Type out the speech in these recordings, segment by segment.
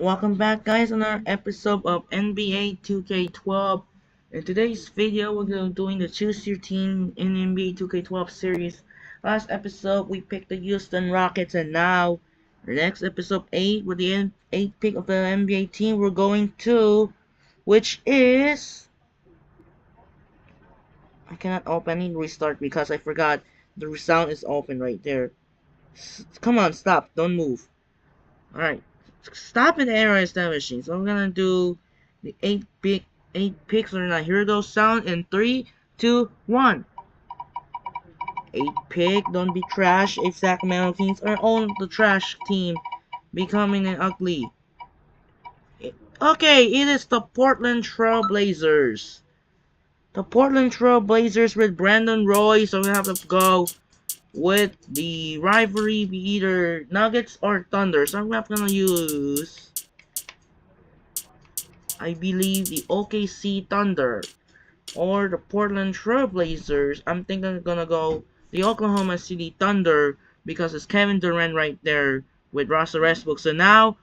Welcome back guys on our episode of NBA 2K12. In today's video we're going to be doing the choose your team in NBA 2K12 series. Last episode we picked the Houston Rockets, and now the next episode 8 with the 8th pick of the NBA team we're going to, which is, I cannot open, I need to restart because I forgot the sound is open right there. Come on, stop, don't move. Alright, stop in the error establishing. So I'm gonna do the 8 picks. When I hear those sound in 3, 2, 1. 8 pick, don't be trash. If Sacramento Kings are on the trash team, becoming an ugly. Okay, it is the Portland Trail Blazers. The Portland Trail Blazers with Brandon Roy. So we have to go with the rivalry, be either Nuggets or Thunder. So I'm not gonna use, I believe, the OKC Thunder or the Portland Trail Blazers. I'm thinking I'm gonna go the Oklahoma City Thunder because it's Kevin Durant right there with Russell Westbrook. So now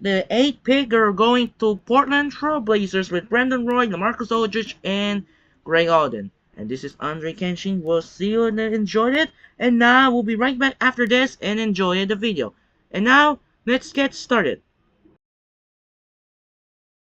the 8th pick are going to Portland Trail Blazers with Brandon Roy, LaMarcus Aldridge, and Greg Alden. And this is Andre Kenshin. We'll see you and enjoyed it. And now we'll be right back after this and enjoy the video. And now let's get started.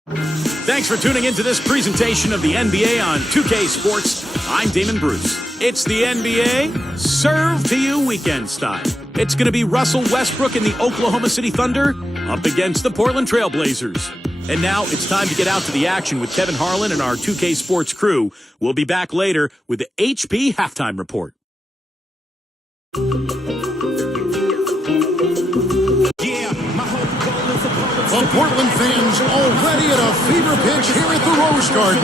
Thanks for tuning into this presentation of the NBA on 2K Sports. I'm Damon Bruce. It's the NBA serve to you weekend style. It's going to be Russell Westbrook and the Oklahoma City Thunder up against the Portland Trail Blazers. And now it's time to get out to the action with Kevin Harlan and our 2K Sports crew. We'll be back later with the HP Halftime Report. The Portland fans already at a fever pitch here at the Rose Garden.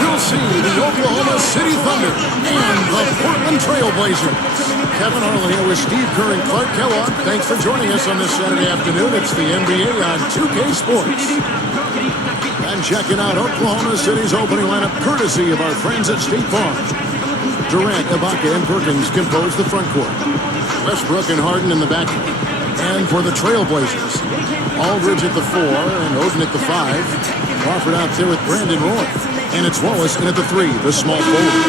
We'll see the Oklahoma City Thunder and the Portland Trail Blazers. Kevin Harlan here with Steve Kerr and Clark Kellogg. Thanks for joining us on this Saturday afternoon. It's the NBA on 2K Sports. And checking out Oklahoma City's opening lineup courtesy of our friends at State Farm. Durant, Ibaka, and Perkins compose the front court. Westbrook and Harden in the back. And for the Trailblazers, Aldridge at the 4 and Oden at the 5. Crawford out there with Brandon Roy. And it's Wallace in at the 3, the small forward.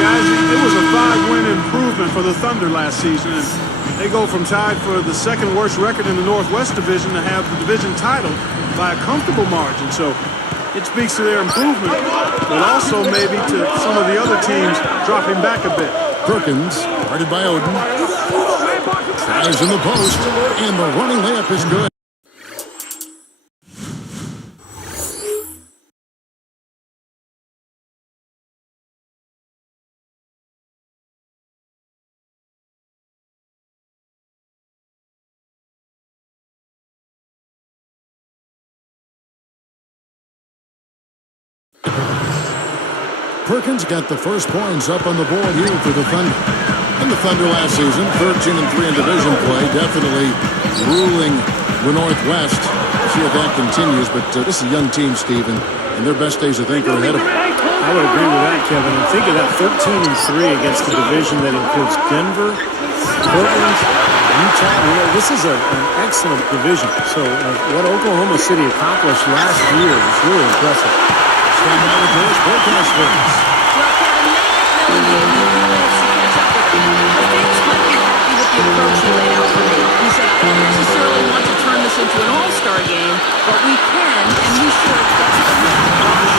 Guys, it was a 5-win improvement for the Thunder last season. And they go from tied for the second worst record in the Northwest Division to have the division title by a comfortable margin. So it speaks to their improvement, but also maybe to some of the other teams dropping back a bit. Perkins, guarded by Oden. Tries in the post, and the running layup is good. Perkins got the first points up on the board here for the Thunder. And the Thunder last season, 13-3 in division play, definitely ruling the Northwest. See if that continues, but this is a young team, Stephen, and their best days, I think, are ahead of them. I would agree with that, Kevin. And think of that 13-3 against the division that includes Denver, Portland, Utah. This is an excellent division. So what Oklahoma City accomplished last year was really impressive. Stand by the George broadcast booth. Well, Kevin, fans might be happy with the approach he laid out for me. He said, I don't necessarily want to turn this into an all-star game, but we can, and we should,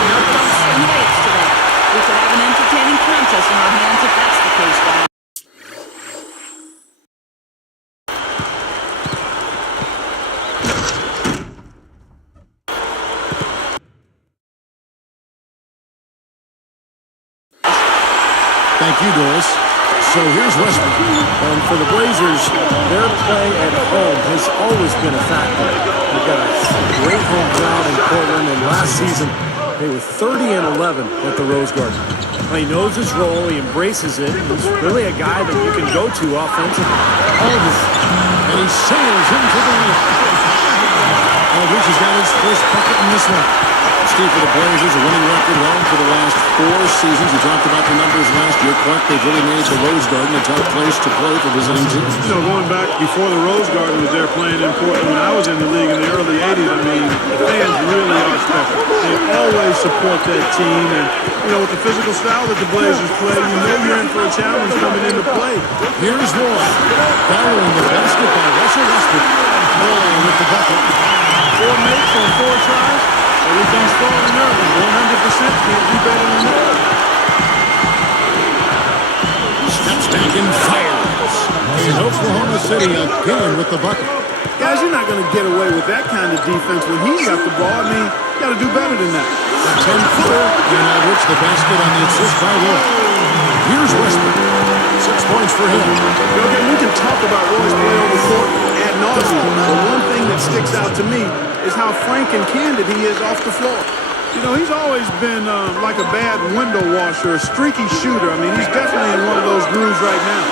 share dumps and weights today. We could have an entertaining contest in our hands if that's the case, guys. Thank you, Doris. So here's Westbrook. And for the Blazers, their play at home has always been a factor. They've got a great home crowd in Portland, and last season they were 30-11 at the Rose Garden. He knows his role, he embraces it. He's really a guy that you can go to offensively. And he sails into the lead. Aldridge has got his first bucket in this one. Steve, for the Blazers, a winning record home for the last 4 seasons. You talked about the numbers last year. Clark, they've really made the Rose Garden a tough place to play for visiting teams. You know, going back before the Rose Garden was there playing in Portland when I was in the league in the early 80s, I mean, the fans really are special. They always support their team. And, you know, with the physical style that the Blazers play, you know you're in for a challenge coming into play. Here's Roy. Following the basket by Russell Westbrook. Roy with the bucket. 4 makes on 4 tries. Everything's falling early. 100% can't do better than that. Steps back and fires. And Oklahoma City again with the bucket. Guys, you're not going to get away with that kind of defense when he's got the ball. I mean, you got to do better than that. A 10-footer, and Aldridge the basket on the assist by Roy. Here's Westbrook. 6 points for him. You know, again, we can talk about Roy's play on the court ad nauseum, but one thing that sticks out to me is how frank and candid he is off the floor. You know, he's always been like a bad window washer, a streaky shooter. I mean, he's definitely in one of those grooves right now.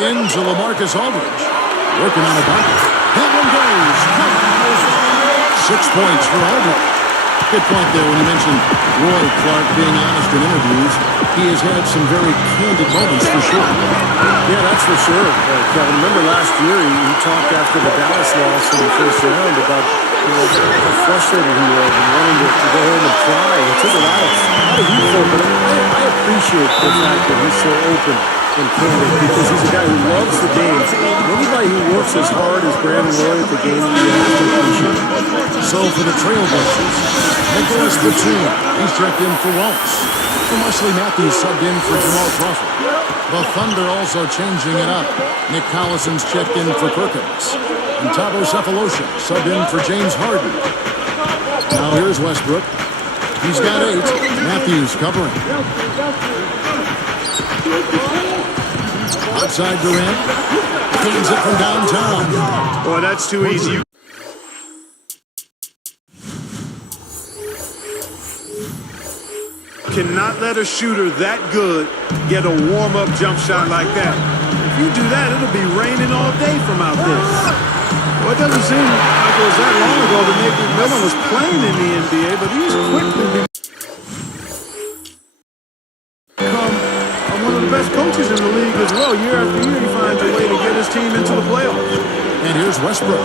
Into LaMarcus Aldridge. Working on a bucket. That one goes. 6 points for Aldridge. Good point there when you mentioned Roy Clark being honest in interviews. He has had some very candid moments for sure. Yeah, that's for sure. Kevin, remember last year he talked after the Dallas loss in the first round about how frustrated he was and wanting to go home and cry. It took a lot of heat for him, but I appreciate the fact that he's so open and candid because he's a guy who loves the game. Anybody who works as hard as Brandon Roy at the game, you have to appreciate it. So for the Trailblazers, Nicholas Batum, he's checked in for Wallace. And Wesley Matthews subbed in for Jamal Crawford. The Thunder also changing it up. Nick Collison's checked in for Perkins. And Thabo Sefolosha subbed in for James Harden. Now here's Westbrook. He's got 8. Matthews covering. Outside Durant. Cleans it from downtown. Boy, that's too easy. Cannot let a shooter that good get a warm-up jump shot like that. If you do that, it'll be raining all day from out there. Well, it doesn't seem like it was that long ago that Nate McMillan was playing in the NBA, but he's quickly become one of the best coaches in the league as well. Year after year, he finds a way to get his team into the playoffs. And here's Westbrook,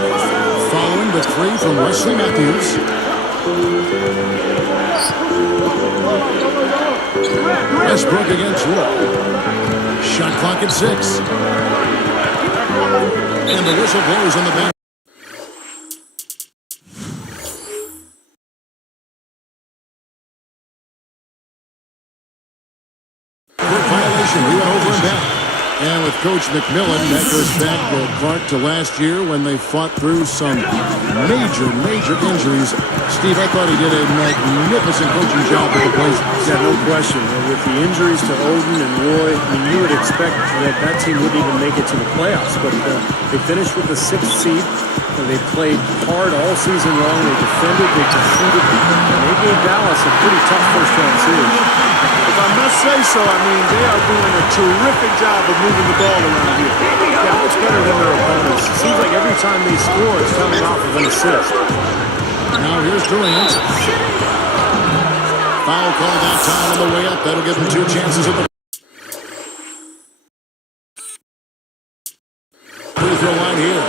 following the 3 from Wesley Matthews. Westbrook against Roy. Shot clock at 6. And the whistle blows on the bench. Quick violation. He went over and down. And with Coach McMillan, that goes back, Clark, to last year when they fought through some major injuries. Steve, I thought he did a magnificent coaching job with the Blazers. Yeah, no question. With the injuries to Odin and Roy, I mean, you would expect that team wouldn't even make it to the playoffs. But they finished with the 6th seed. They played hard all season long. They defended, they competed, and they gave Dallas a pretty tough first-round series. If I must say so, I mean, they are doing a terrific job of moving the ball around here. Yeah, much better than their opponents. It seems like every time they score, it's coming off of an assist. Now here's Durant. Foul called that time on the way up. That'll give them 2 chances at the free throw line here.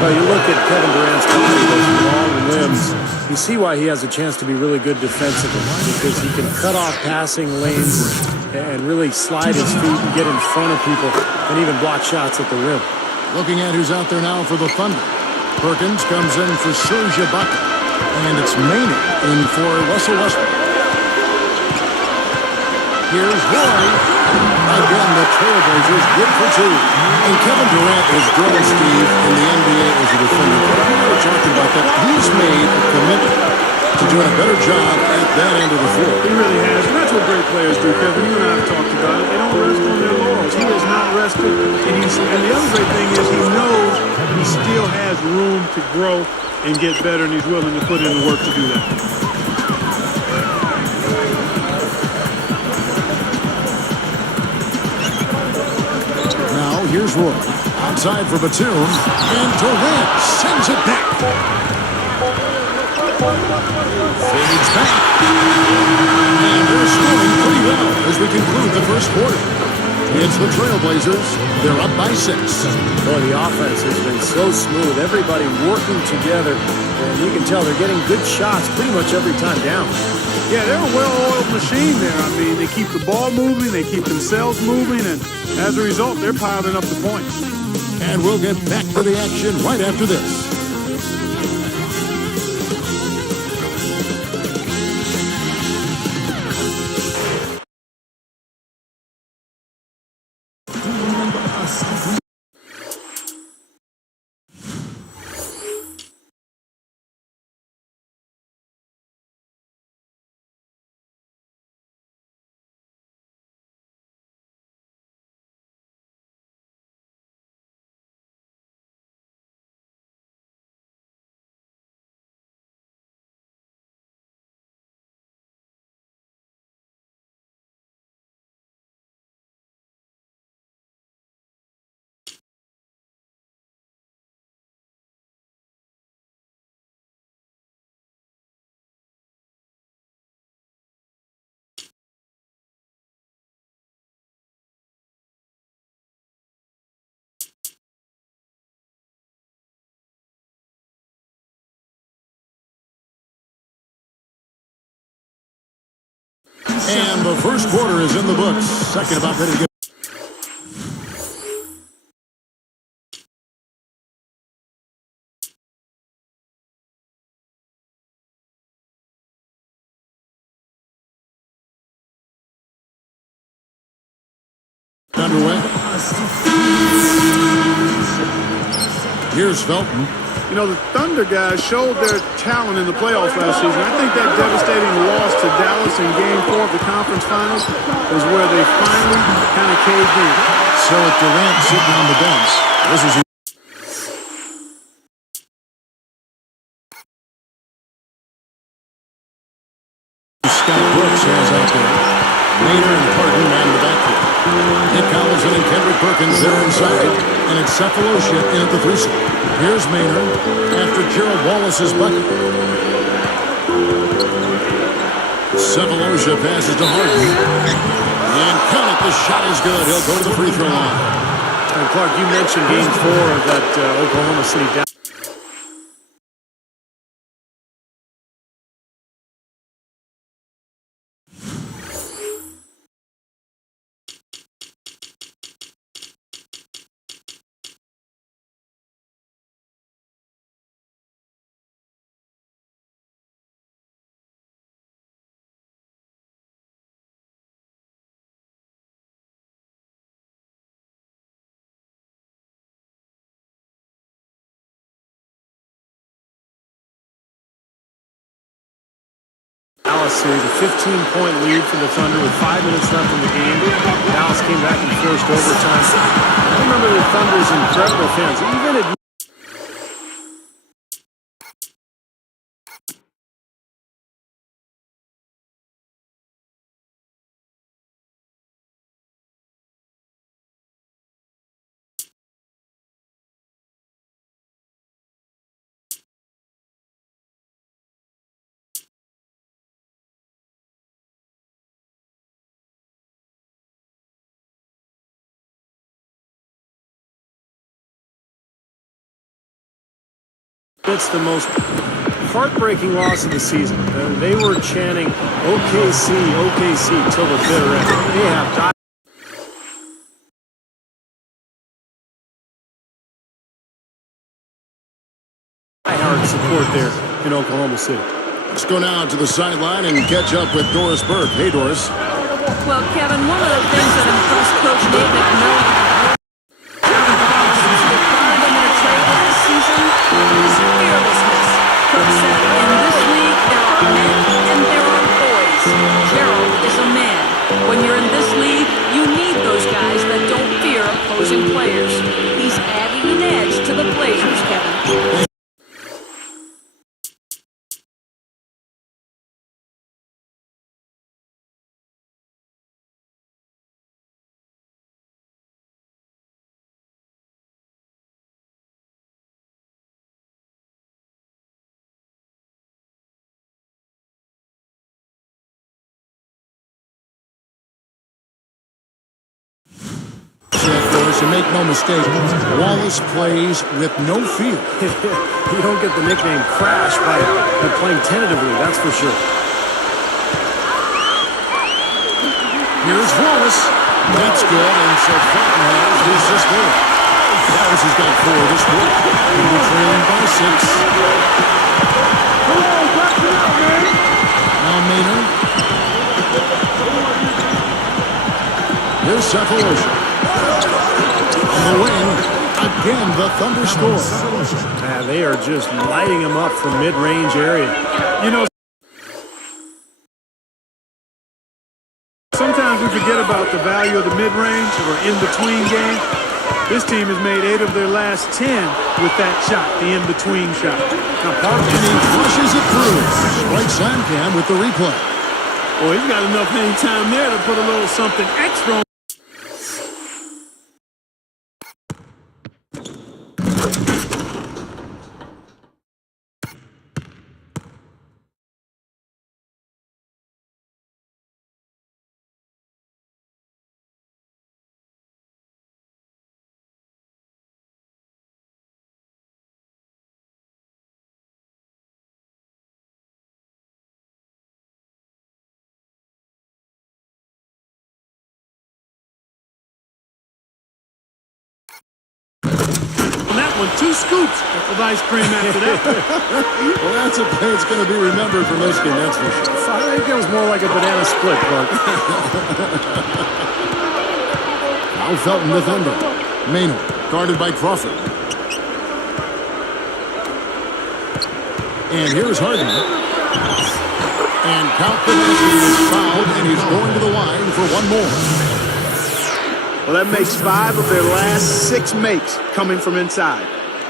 Well, you look at Kevin Durant's body, those long limbs, you see why he has a chance to be really good defensively because he can cut off passing lanes and really slide his feet and get in front of people and even block shots at the rim. Looking at who's out there now for the Thunder. Perkins comes in for Serge Ibaka. And it's Maney in for Russell Westbrook. Here's Roy. Again, the Trailblazers good for 2. And Kevin Durant has grown, Steve, in the NBA as a defender. We were talking about that. He's made a commitment to doing a better job at that end of the floor. He really has, and that's what great players do, Kevin. You and I have talked about it. They don't rest on their laurels. He has not rested, and the other great thing is he has room to grow and get better, and he's willing to put in the work to do that. Now here's Roy. Outside for Batum. And Durant sends it back. Fades back. And they're scoring pretty well as we conclude the first quarter. It's the Trailblazers. They're up by 6. Boy, the offense has been so smooth. Everybody working together. And you can tell they're getting good shots pretty much every time down. Yeah, they're a well-oiled machine there. I mean, they keep the ball moving, they keep themselves moving, and as a result, they're piling up the points. And we'll get back to the action right after this. And the first quarter is in the books. Second about ready to get. Underway. Here's Felton. You know, the Thunder guys showed their talent in the playoffs last season. I think that devastating loss to Dallas in Game 4 of the conference finals was where they finally kind of caved in. So with Durant sitting on the bench, this is Scott Brooks has out there. Maynard and Harden man in the backfield. Nick Collison and Kendrick Perkins there inside. And it's Cephalosha in at the 3 slot. Here's Maynard after Gerald Wallace's bucket. Cephalosha passes to Harden. And count it, the shot is good. He'll go to the free throw line. And Clark, you mentioned Game 4 of that Oklahoma City down. Dallas, the 15-point lead for the Thunder with 5 minutes left in the game. Dallas came back and forced overtime. I remember the Thunder's incredible fans. Even at it's the most heartbreaking loss of the season. They were chanting OKC, OKC till the bitter end. They have died. Hard support there in Oklahoma City. Let's go now to the sideline and catch up with Doris Burke. Hey, Doris. Well, Kevin, one of the things that impressed Coach Nate McMillan is fearlessness. Coach said, in this league, there are men and there are boys. Gerald is a man. When you're in this league, you need those guys that don't fear opposing players. He's adding an edge to the Blazers, Kevin. So make no mistake, Wallace plays with no fear. You don't get the nickname Crash by playing tentatively, that's for sure. Here's Wallace. That's good, and so Felton has his assist there. Wallace has got 4 this week. And we're trailing by 6. Now Maynard. Here's Cephalosha. On the wing, again, the Thunder score. Man, they are just lighting him up from mid-range area. You know, sometimes we forget about the value of the mid-range or in-between game. This team has made 8 of their last 10 with that shot, the in-between shot. Now Parker, and he flushes it through. Right slam cam with the replay. Well, he's got enough hang time there to put a little something extra on. Two scoops of ice cream after that. Well, that's a play that's going to be remembered for Michigan, that's for sure. I think it was more like a banana split, but Now Felton the Thunder. Maynard, guarded by Crawford. And here's Harden. And Kalkowski is fouled, and he's going to the line for one more. Well, that makes 5 of their last 6 makes coming from inside.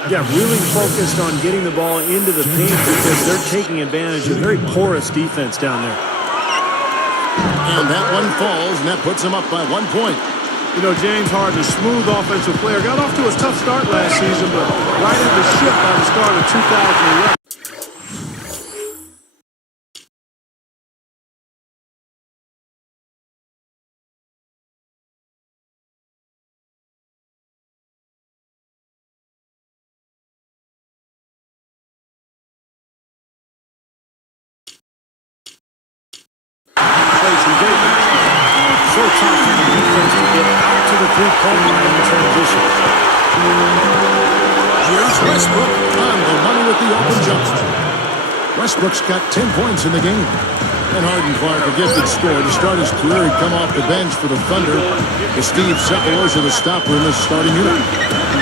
yeah, really focused on getting the ball into the paint because they're taking advantage of very porous defense down there. And that one falls, and that puts him up by 1 point. You know, James Harden, a smooth offensive player, got off to a tough start last season, but righted the ship by the start of 2011. So tough for the defense to get out to the three-point line in transition. Here's Westbrook on the money with the open jumper. Westbrook's got 10 points in the game. And Harden Clark, a gifted scorer. To start his career, he'd come off the bench for the Thunder. With Steve Cephalosha, the stopper in this starting unit.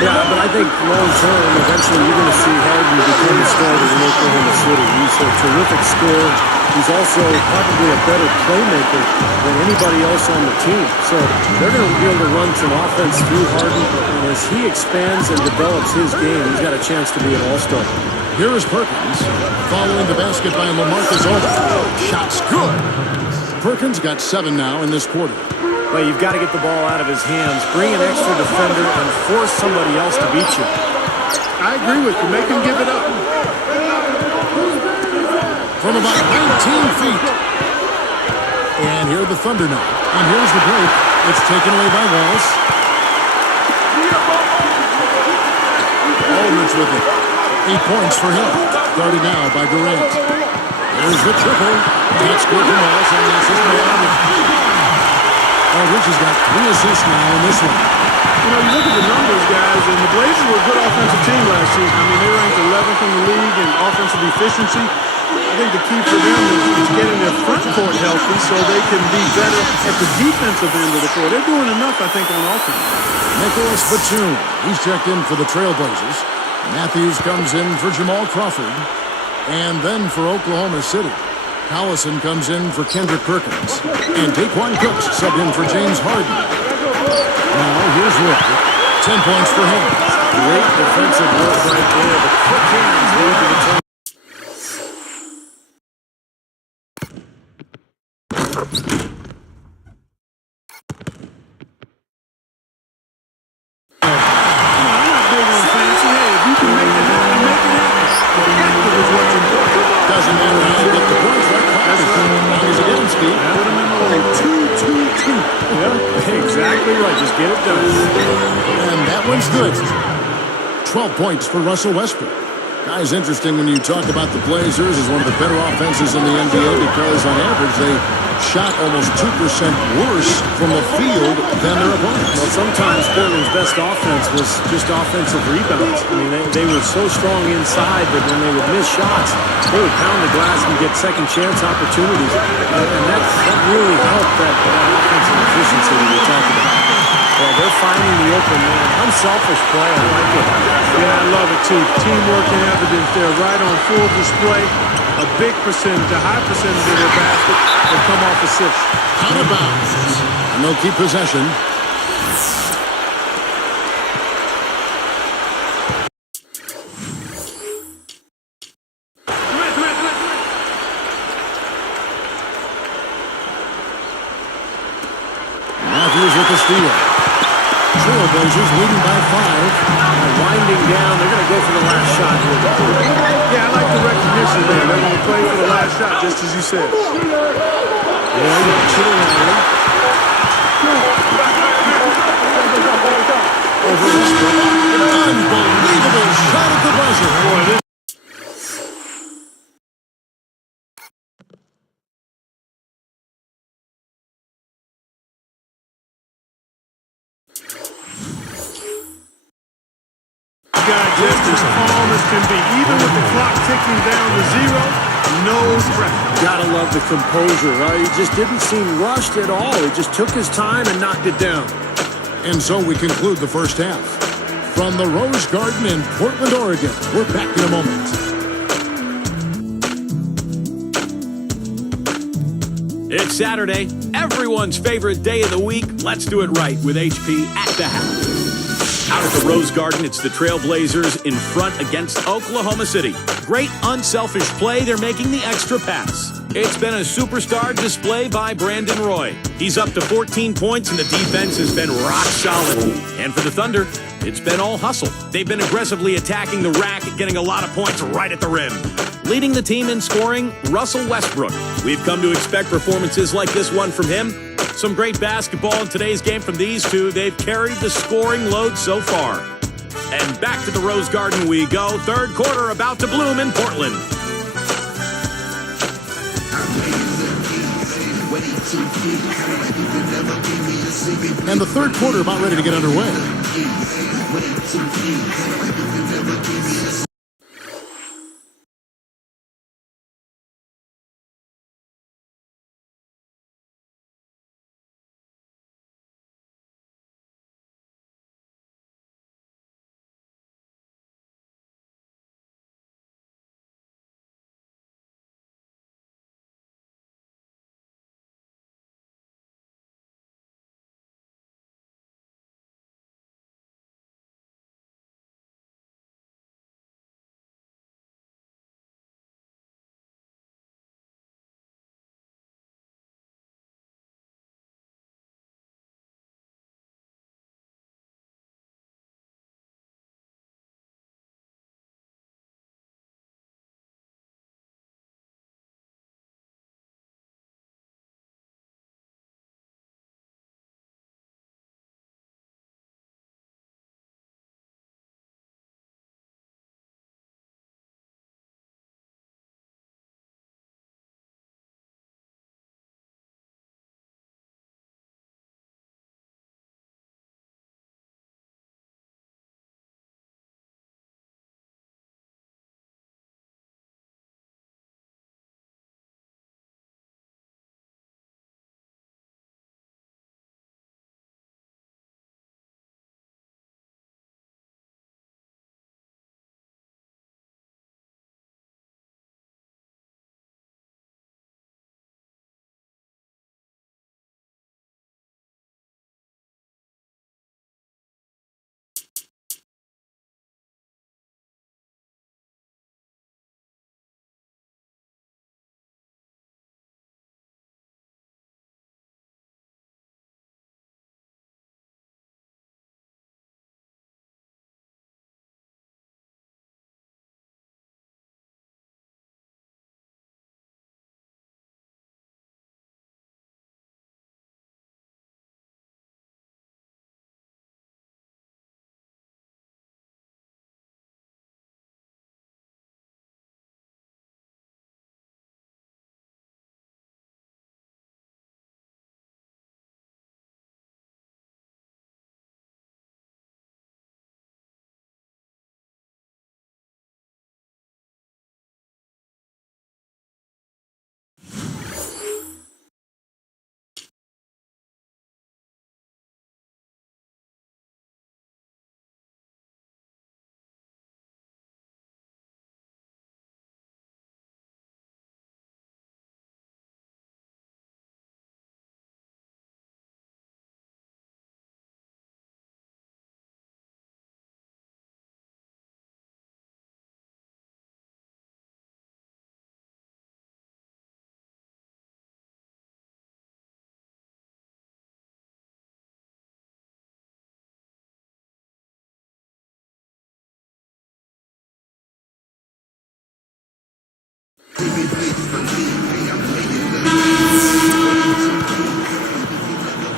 Yeah, but I think long-term, eventually you're going to see Harden become a starter in Oklahoma City. He's a terrific scorer. He's also probably a better playmaker than anybody else on the team. So they're going to be able to run some offense through Harden. And as he expands and develops his game, he's got a chance to be an all-star. Here is Perkins, following the basket by LaMarcus Aldridge. Shot's good. Perkins got 7 now in this quarter. Well, you've got to get the ball out of his hands, bring an extra defender, and force somebody else to beat you. I agree with you. Make him give it up. From about 19 feet. And here are the Thunder now. And here's the break. It's taken away by Wallace. Aldridge with it. 8 points for him. Guarded now by Durant. There's the triple. That's good for Wallace, and that's his man. Aldridge has got 3 assists now in this one. You know, you look at the numbers, guys, and the Blazers were a good offensive team last season. I mean, they ranked 11th in the league in offensive efficiency. I think the key for them is getting their front court healthy so they can be better at the defensive end of the court. They're doing enough, I think, on offense. Nicholas Batum, he's checked in for the Trailblazers. Matthews comes in for Jamal Crawford. And then for Oklahoma City, Collison comes in for Kendrick Perkins. And Daquan Cooks subbed in for James Harden. Now here's Wood. 10 points for him. Great defensive work right there. The quick hands lead to the top. Doesn't matter how you get the points, right? That's right. As long as you get them, Steve. Put them in the hole. 2-2-2. Yeah, exactly right. Just get it done. one's good. 12 points for Russell Westbrook. Guys, interesting when you talk about the Blazers as one of the better offenses in the NBA because on average they shot almost 2% worse from the field than their opponents. Well, sometimes Portland's best offense was just offensive rebounds. I mean, they were so strong inside that when they would miss shots, they would pound the glass and get second chance opportunities. And that really helped that offensive efficiency that we talked about. Well, they're finding the open man. Unselfish play. I like it. Yeah, I love it too. Teamwork and evidence there, right on full display. A big percentage, a high percentage of their basket will come off assists. Out of bounds. And they'll keep possession. Matthews with the steal. Trailblazers leading by 5. Winding down. They're going to go for the last shot here. Yeah, I like the recognition there. They're going to play for the last shot, just as you said. Yeah, you put it around. Over Westbrook. Unbelievable shot at the buzzer. Boy, this guy just as calm as can be. Even with the clock ticking down to 0, no pressure. Gotta love the composure, right? He just didn't seem rushed at all. He just took his time and knocked it down. And so we conclude the first half. From the Rose Garden in Portland, Oregon, we're back in a moment. It's Saturday, everyone's favorite day of the week. Let's do it right with HP at the half. Out at the Rose Garden, it's the Trailblazers in front against Oklahoma City. Great unselfish play, they're making the extra pass. It's been a superstar display by Brandon Roy. He's up to 14 points and the defense has been rock solid. And for the Thunder, it's been all hustle. They've been aggressively attacking the rack, getting a lot of points right at the rim. Leading the team in scoring, Russell Westbrook. We've come to expect performances like this one from him. Some great basketball in today's game from these two. They've carried the scoring load so far. And back to the Rose Garden we go. Third quarter about to bloom in Portland. And the third quarter about ready to get underway.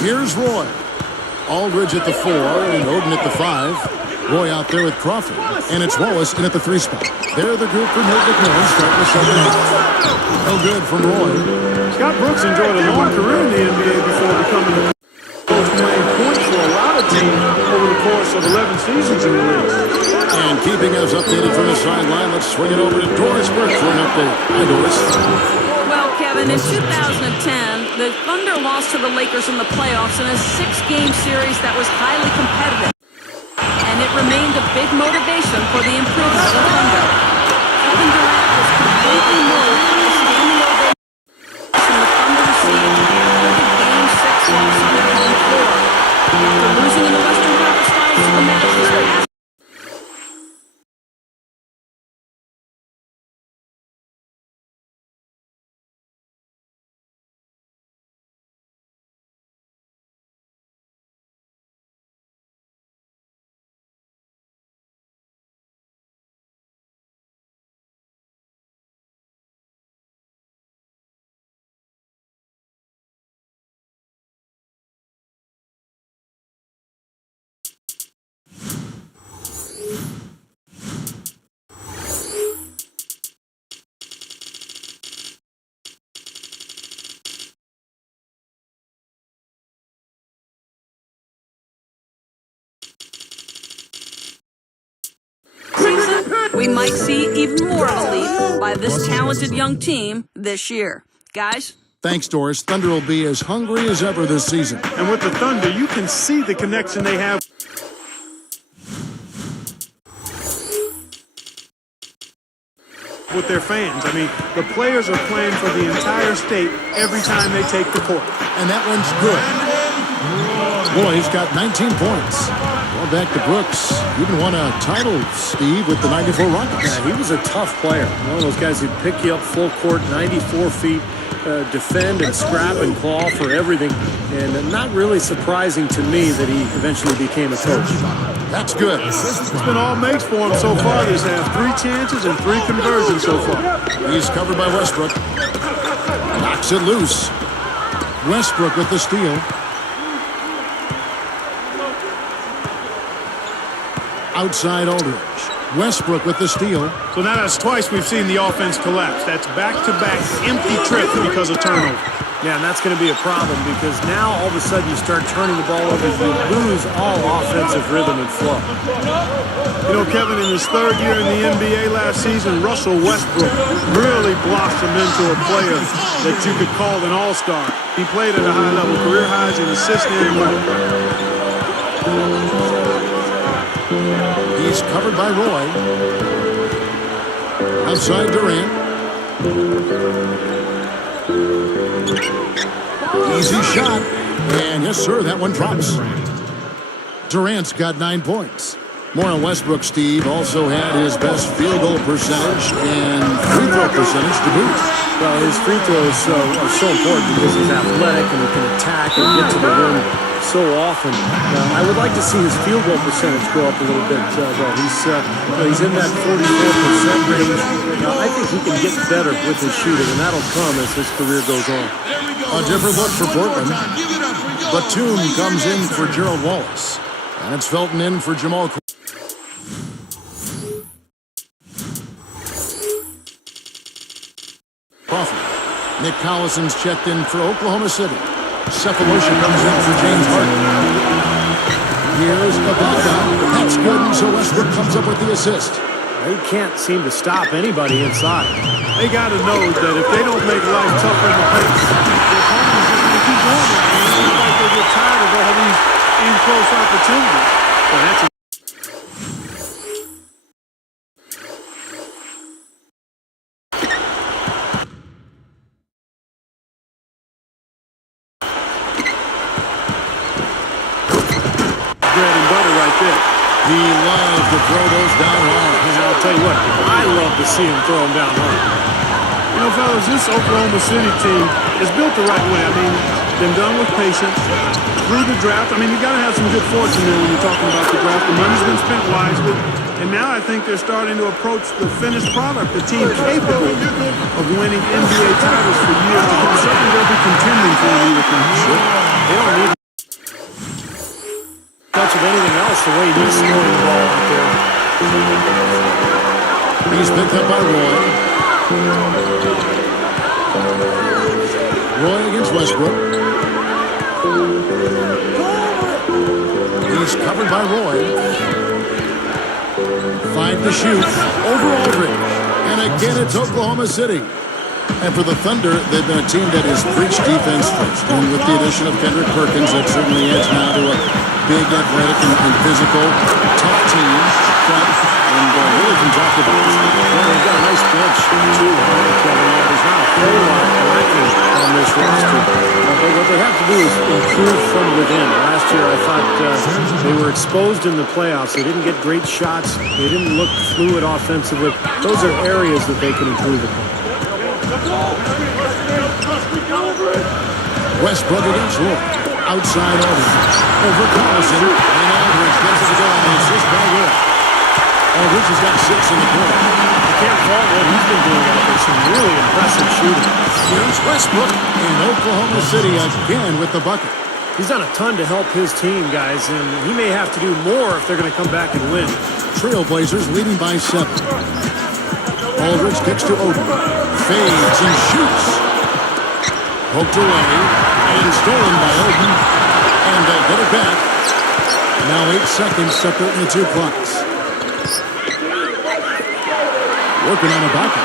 Here's Roy. Aldridge at the 4 and Oden at the 5. Roy out there with Crawford. And it's Wallace in at the 3 spot. They're the group for Nate McMillan starting the second half. No good from Roy. Scott Brooks enjoyed a long career in the NBA before becoming the most playing point for a lot of teams over the course of 11 seasons in the league. And keeping us updated from the sideline, let's swing it over to Doris Burke for an update. Hi, Doris. Well, Kevin, in 2010, the Thunder lost to the Lakers in the playoffs in a 6-game series that was highly competitive. And it remained a big motivation for the improvement of the Thunder. Kevin Durant was completely moved by the standing ovation the Thunder received after the Game 6 loss on their home floor. After losing in the Western Conference Finals to the Mavs this past season, we might see even more of a leap by this talented young team this year. Guys? Thanks, Doris. Thunder will be as hungry as ever this season. And with the Thunder, you can see the connection they have with their fans. I mean, the players are playing for the entire state every time they take the court. And that one's good. Boy, he's got 19 points. Going back to Brooks. Even won a title, Steve, with the 94 Rockets. Yeah, he was a tough player. One of those guys who'd pick you up full court, 94 feet, defend and scrap and claw for everything. And not really surprising to me that he eventually became a coach. That's good. It's been all makes for him so far this half. 3 chances and 3 conversions so far. He's covered by Westbrook. Knocks it loose. Westbrook with the steal. Outside Aldridge. Westbrook with the steal. So now that's twice we've seen the offense collapse. That's back-to-back empty trips because of turnover. Yeah, and that's going to be a problem because now all of a sudden you start turning the ball over, you lose all offensive rhythm and flow. You know, Kevin, in his 3rd year in the NBA last season, Russell Westbrook really blossomed into a player that you could call an all-star. He played at a high level, career highs in assists and winning. He's covered by Roy. Outside Durant. Easy shot. And yes, sir, that one drops. Durant's got 9 points. More on Westbrook, Steve, also had his best field goal percentage and free throw percentage to boot. Well, his free throws are so important because he's athletic and he can attack and get to the rim so often. I would like to see his field goal percentage go up a little bit, though. He's in that 44% range. I think he can get better with his shooting, and that'll come as his career goes on. A different look for Portland. Batum comes in for Gerald Wallace. And it's Felton in for Jamal. Crawford. Nick Collison's checked in for Oklahoma City. Cephalosha comes in for James Harden. Here's Ibaka. That's good, and so Westbrook comes up with the assist. They can't seem to stop anybody inside. They got to know that if they don't make life tougher in the paint, their opponent is just going to keep going. It seems like they get tired of all these in-close opportunities. So that's a bread and butter right there. He loves to throw those down hard. And I'll tell you what, I love to see him throw them down hard. You know, fellas, this Oklahoma City team is built the right way. I mean, they've done with patience through the draft. I mean, you got to have some good fortune there when you're talking about the draft. The money's been spent wisely, and now I think they're starting to approach the finished product, the team capable of winning NBA titles for years to come. Certainly, they'll be contending for a year to come. Sure. They don't need much of anything else the way he's scoring the ball out there. He's picked up by Roy. Roy against Westbrook. He's covered by Roy. 5 to shoot. Over Aldridge. And again, it's Oklahoma City. And for the Thunder, they've been a team that has preached defense first. And with the addition of Kendrick Perkins, that certainly adds now to a big, athletic, and physical, tough team. And really from top to bottom. Well, they've got a nice bench, too. There's not a whole lot lacking on this roster. But what they have to do is improve from within. Last year, I thought they were exposed in the playoffs. They didn't get great shots. They didn't look fluid offensively. Those are areas that they can improve upon. Westbrook against Roy. Outside Aldridge. Over Collison. And Aldridge gets it going. And assist by Roy. Aldridge has got 6 in the quarter. You can't fault what he's been doing out there. Some really impressive shooting. Here's Westbrook in Oklahoma City again with the bucket. He's done a ton to help his team, guys, and he may have to do more if they're going to come back and win. Trailblazers leading by 7. Aldridge kicks to Oden. Fades and shoots. Poked away and stolen by Oden. And they get it back. Now 8 seconds separating the two clocks. Working on a bucket.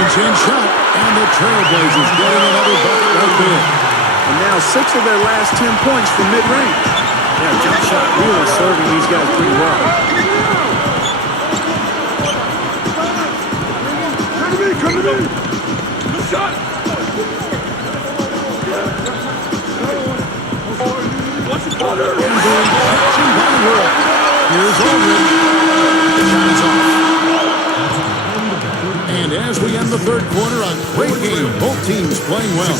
In-chain shot. And the Trailblazers getting another bucket right there. And now 6 of their last 10 points from mid-range. Yeah, jump shot really serving these guys pretty well. Come to me! Good shot! Watch the corner! Here's Aldridge. The shot is off. And as we end the third quarter, a great game. Both teams playing well.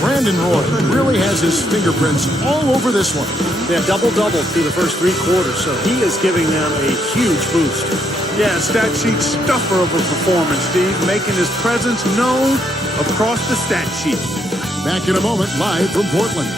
Brandon Roy really has his fingerprints all over this one. Yeah, double-double through the first 3 quarters, so he is giving them a huge boost. Yeah, stat sheet stuffer of a performance, Steve, making his presence known across the stat sheet. Back in a moment, live from Portland.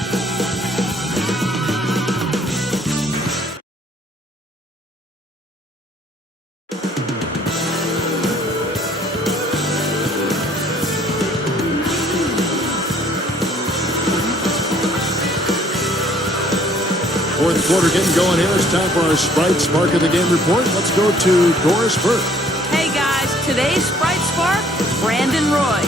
Fourth quarter getting going here. It's time for our Sprite Spark of the Game report. Let's go to Doris Burke. Hey guys, today's Sprite Spark, Brandon Roy.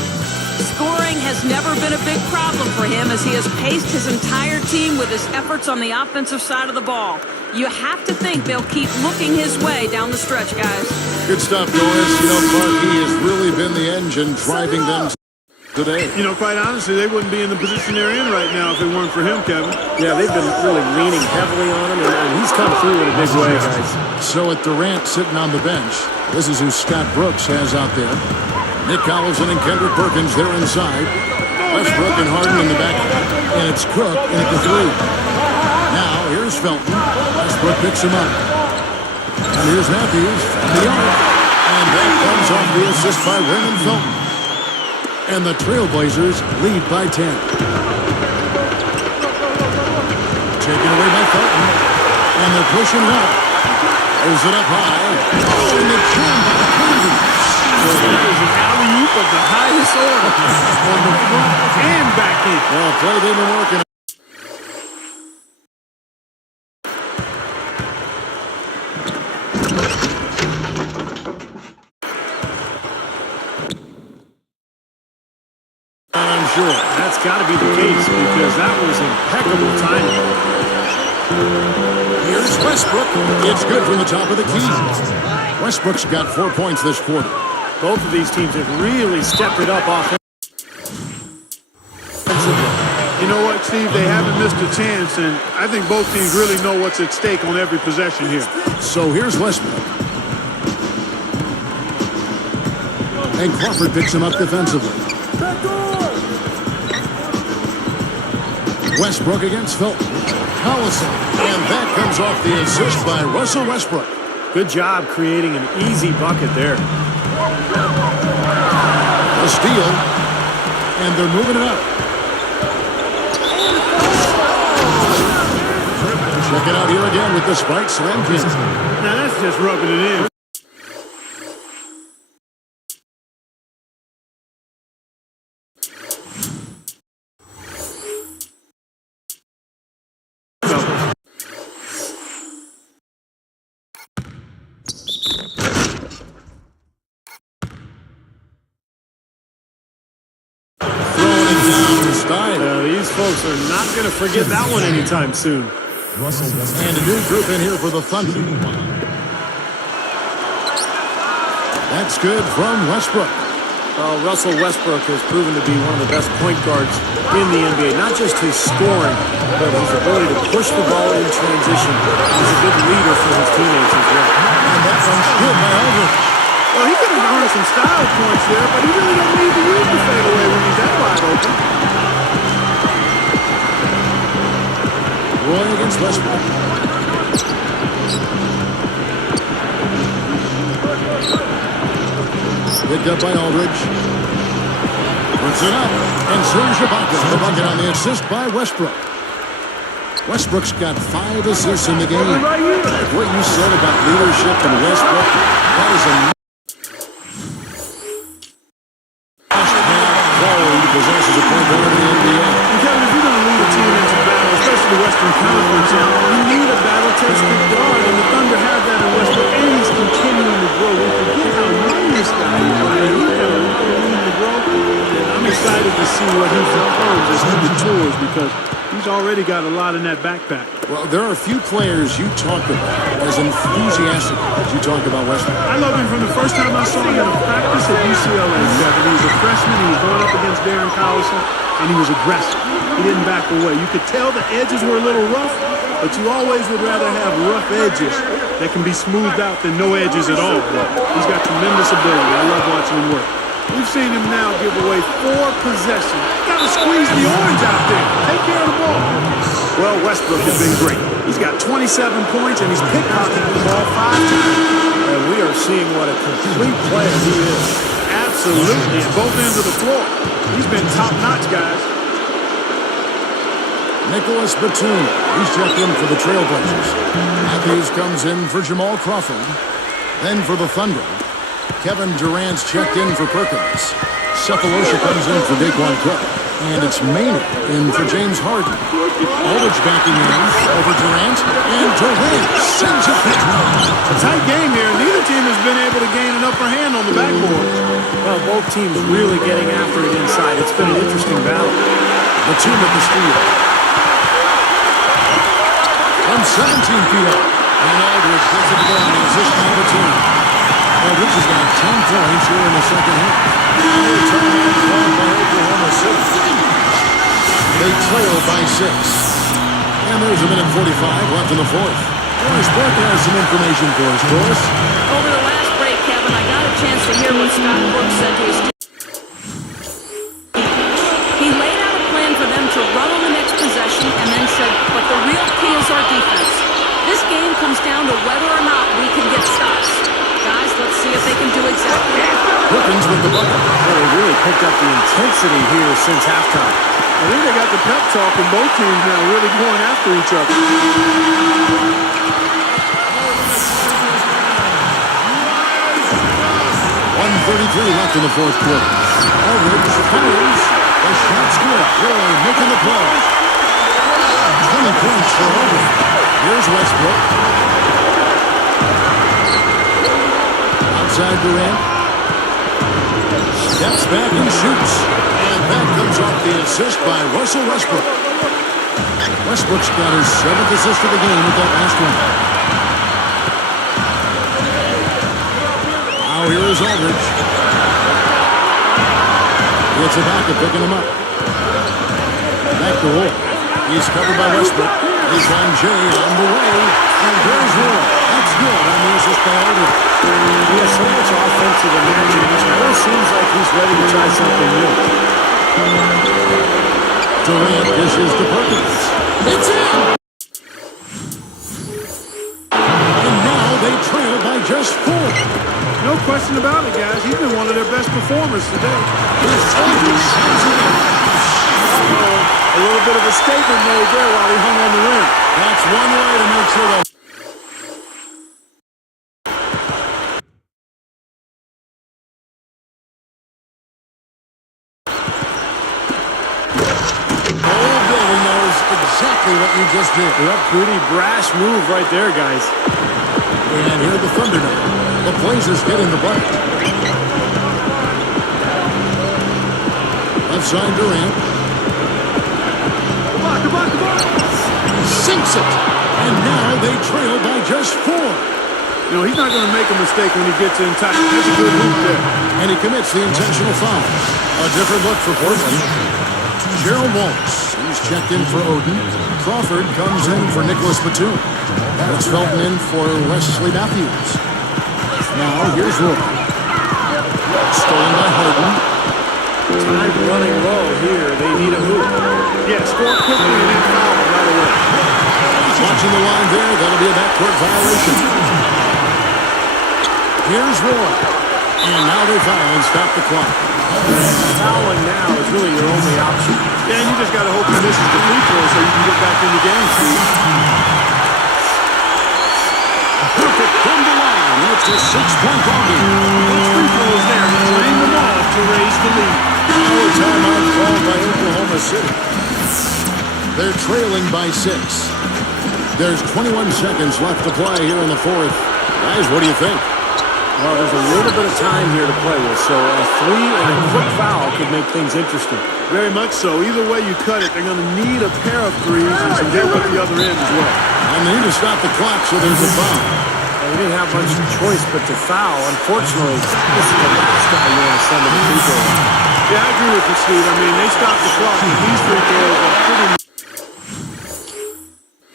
Scoring has never been a big problem for him as he has paced his entire team with his efforts on the offensive side of the ball. You have to think they'll keep looking his way down the stretch, guys. Good stuff, Doris. You know, Clarkie has really been the engine driving them today. You know, quite honestly, they wouldn't be in the position they're in right now if it weren't for him, Kevin. Yeah, they've been really leaning heavily on him, and he's come through in a big way, guys. So at Durant sitting on the bench, this is who Scott Brooks has out there. Nick Collison and Kendrick Perkins, they're inside. Westbrook and Harden in the back. And it's Cook in at the 3. Now, here's Felton. Westbrook picks him up. And here's Matthews from the arc. And that comes off the assist by Raymond Felton. And the Trailblazers lead by 10. Taken away by Felton. And they're pushing it up. Throws it up high. Oh, and the jam by Kennedy. That was an alley-oop of the highest order. On the front and back in. Well, play they've been working on. I'm sure. That's got to be the case because that was impeccable timing. Here's Westbrook. It's good from the top of the key. Westbrook's got 4 points this quarter. Both of these teams have really stepped it up offensively. You know what, Steve? They haven't missed a chance, and I think both teams really know what's at stake on every possession here. So here's Westbrook. And Crawford picks him up defensively. Westbrook against Felton. Collison. And that comes off the assist by Russell Westbrook. Good job creating an easy bucket there. A steal. And they're moving it up. Check it out here again with the Sprite Slam King. Now that's just rubbing it in. These folks are not going to forget that one anytime soon. And a new group in here for the Thunder. That's good from Westbrook. Russell Westbrook has proven to be one of the best point guards in the NBA. Not just his scoring, but his ability to push the ball in transition. He's a good leader for his teammates as well. And that one's good by Aldridge. Well, he could have earned some style points there, but he really don't need to use the fadeaway when he's that wide open. Roy against Westbrook. Picked up by Aldridge. Puts it up. And Serge Ibaka, the bucket on the assist by Westbrook. Westbrook's got 5 assists in the game. What you said about leadership in Westbrook, that is a possesses a point guard in the NBA. And Kevin, if you're going to lead a team into battle, especially the Western Conference, you need a battle-tested guard, and the Thunder have that in Westbrook, and he's continuing to grow. We forget how young this guy is, right? He's continuing to grow, and I'm excited to see what he becomes as he matures because he's already got a lot in that backpack. Well, there are a few players you talk about as enthusiastic as you talk about Westbrook. I love him from the first time I saw him in a practice at UCLA, Kevin. He was a freshman. He was going up against Darren Collison, and he was aggressive. He didn't back away. You could tell the edges were a little rough, but you always would rather have rough edges that can be smoothed out than no edges at all. But he's got tremendous ability. I love watching him work. We've seen him now give away 4 possessions. Got to squeeze the orange out there. Take care of the ball. Well, Westbrook has been great. He's got 27 points, and he's pickpocketing the ball 5 times. And we are seeing what a complete player he is. Absolutely, at both ends of the floor. He's been top-notch, guys. Nicholas Batum, he's checked in for the Trailblazers. Matthews comes in for Jamal Crawford. Then for the Thunder, Kevin Durant's checked in for Perkins. Cephalosha comes in for Daquan Cook. And it's Maynard in for James Harden. Aldridge backing in over Durant. And Durant sends it back. A tight game here. Neither team has been able to gain an upper hand on the backboard. Well, both teams really getting after it inside. It's been an interesting battle. Batum at the steal. From 17 feet up. And Aldridge gets it down. Assist by Batum. Aldridge has got 10 points here in the second half. Another timeout called by Oklahoma City. They trail by 6. And there's a minute 45 left in the fourth. Boris Burke has some information for us, Boris. Over the last break, Kevin, I got a chance to hear what Scott Brooks said to his team. He laid out a plan for them to run on the next possession and then said, but the real key is our defense. This game comes down to whether or not we can get stops. Guys, let's see if they can do exactly that. Perkins with the bucket. Well, they really picked up the intensity here since halftime. I think they got the pep talk in both teams now, really going after each other. 1:33 left in the fourth quarter. Aldridge fires. The shot's good. Roy making the play. 20 points for Aldridge. Here's Westbrook. Outside Durant. Steps back and shoots. And that comes off the assist by Russell Westbrook. Westbrook's got his 7th assist of the game with that last one. Now here is Aldridge. It's Ibaka picking him up. Back to Roy. He's covered by Westbrook. He's on Jay on the way. And there's Roy. That's good on the assist by Aldridge. He has so much offense to the match, and it always seems like he's ready to try something new. Durant dishes to Perkins. It's in! And now they trail by just 4. No question about it, guys. He's been one of their best performers today. Here's Aldridge. Hands it in. A little bit of a statement made there while he hung on the rim. That's one way to make sure that... Exactly what you just did. Yep, pretty brash move right there, guys. And here the Thunder now. The Blazers getting the bucket. Left side Durant. Sinks it. And now they trail by just 4. You know, he's not going to make a mistake when he gets in tight. That's a good move there. And he commits the intentional foul. A different look for Portland. Gerald Wallace, he's checked in for Oden. Crawford comes in for Nicholas Batum. Alex Felton in for Wesley Matthews. Now, here's Roy. Stolen by Harden. Time running low here. They need a move. Yeah, score quickly and then foul right away. Watching the line there, that'll be a backcourt violation. Here's Roy. And now they foul and stop the clock. Fouling now is really your only option. Yeah, and you just got to hope he misses the free throw so you can get back in the game. Perfect from the line. It's a 6-point ball game. Those free throws there, he drained them off to raise the lead. Now a timeout called by Oklahoma City. They're trailing by 6. There's 21 seconds left to play here in the 4th. Guys, what do you think? Well, there's a little bit of time here to play with, so a 3 and a quick foul could make things interesting. Very much so. Either way you cut it, they're going to need a pair of threes and some help at the other end as well. And they need to stop the clock, so there's a foul. They didn't have much choice but to foul. Unfortunately, this is the last guy you want to send to the free throw line. Yeah, I agree with you, Steve. I mean, they stopped the clock, and these free throws are pretty much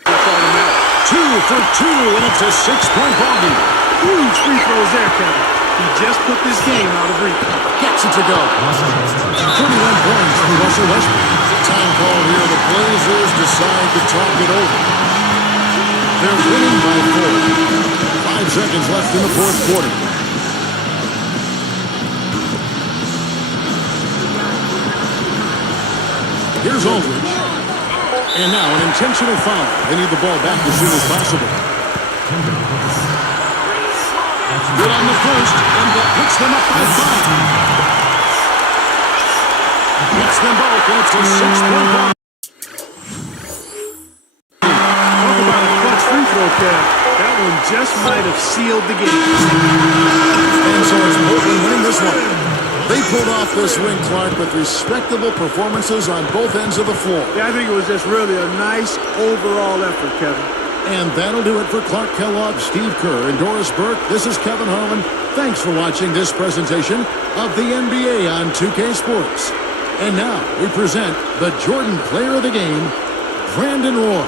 automatic. 2 for 2, and it's a 6-point ball game. Huge free throws there, Kevin. He just put this game out of reach. Gets it to go. 31 points for Russell Westbrook. Time call here. The Blazers decide to talk it over. They're winning by 4. 5 seconds left in the 4th quarter. Here's Aldridge. And now an intentional foul. They need the ball back as soon as possible. Good on the first, and that puts them up by 5. Gets them both, and it's a 6-point ball. Talk about a clutch free throw, Kev. That one just might have sealed the game. And so it's Portland winning this one. They pulled off this win, Clark, with respectable performances on both ends of the floor. Yeah, I think it was just really a nice overall effort, Kevin. And that'll do it for Clark Kellogg, Steve Kerr, and Doris Burke. This is Kevin Harlan. Thanks for watching this presentation of the NBA on 2K Sports. And now we present the Jordan Player of the Game, Brandon Roy.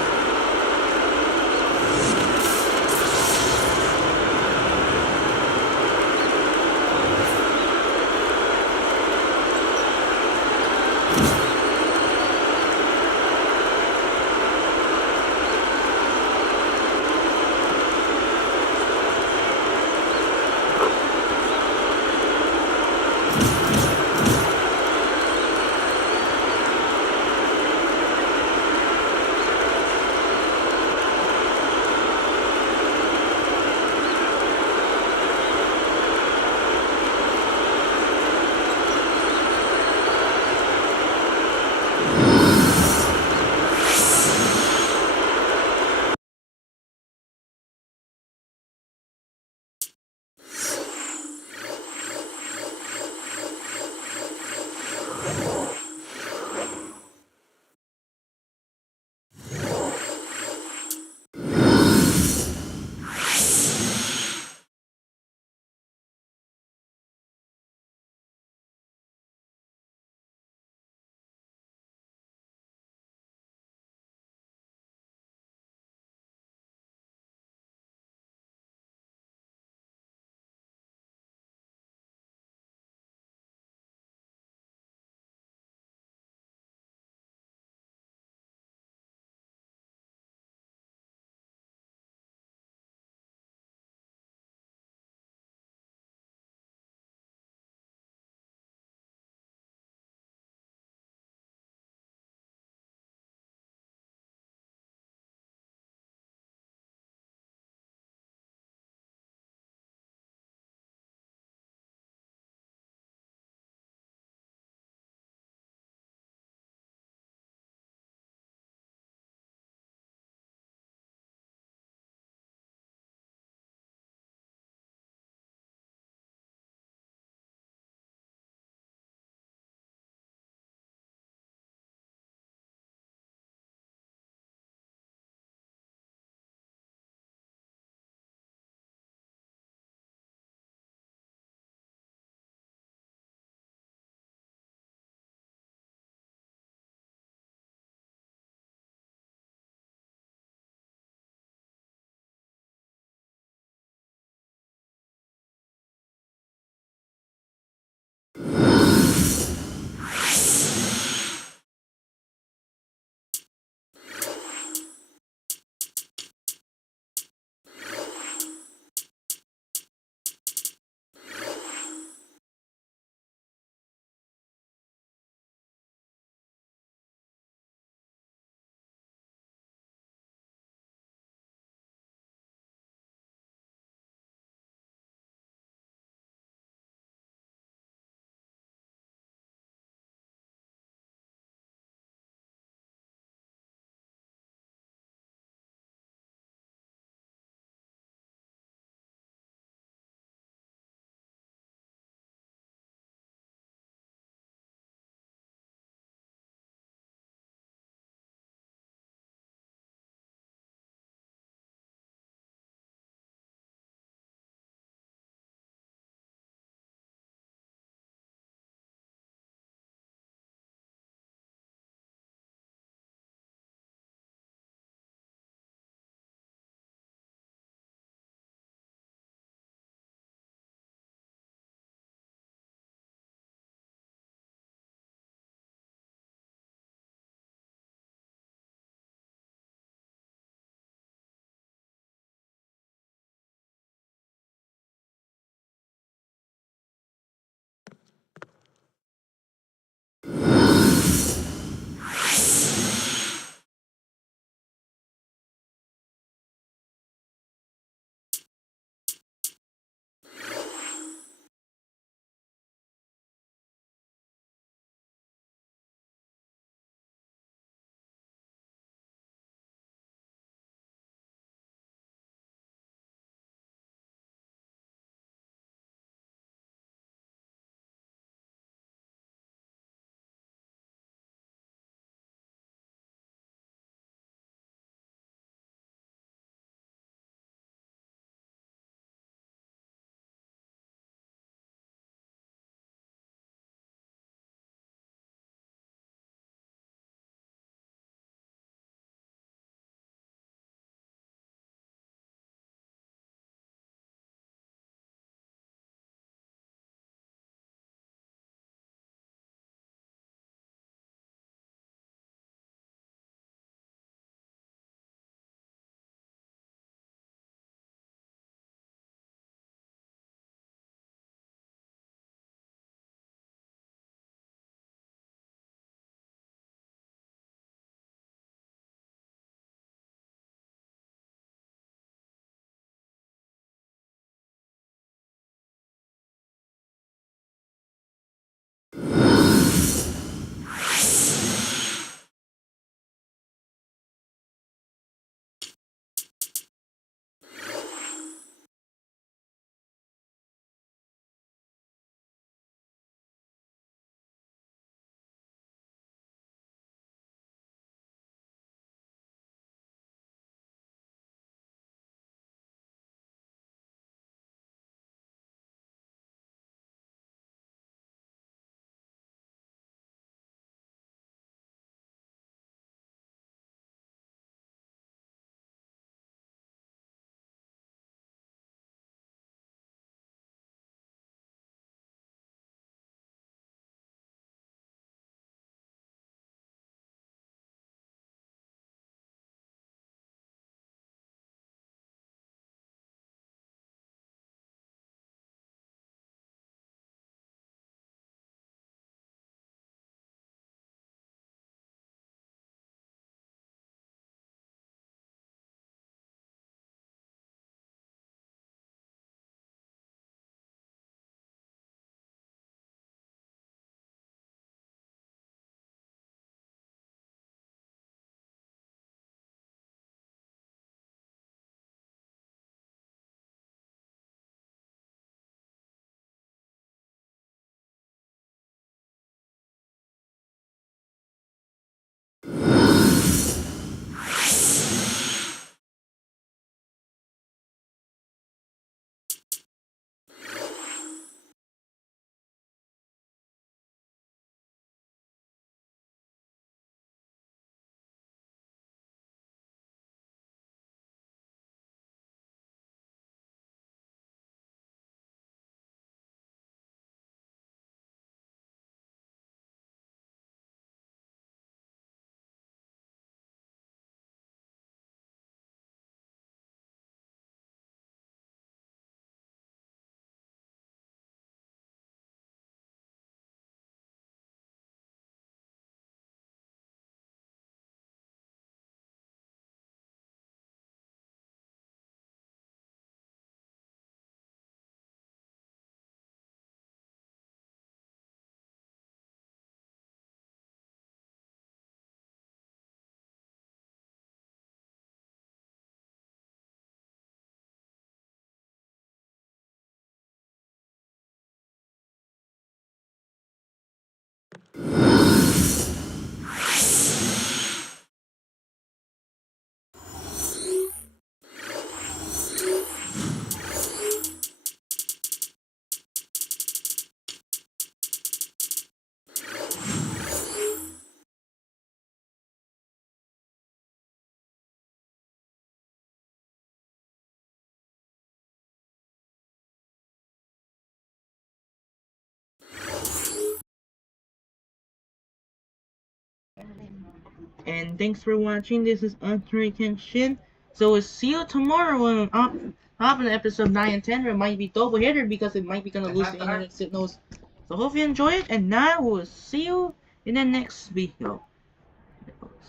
And thanks for watching. This is Andre Kenshin. So we'll see you tomorrow on up in episode 9 and 10. It might be double hitter because it might be gonna lose the internet signals. So hope you enjoy it, and now we'll see you in the next video.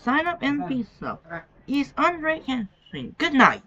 Sign up and peace out. It's Andre Kenshin. Good night.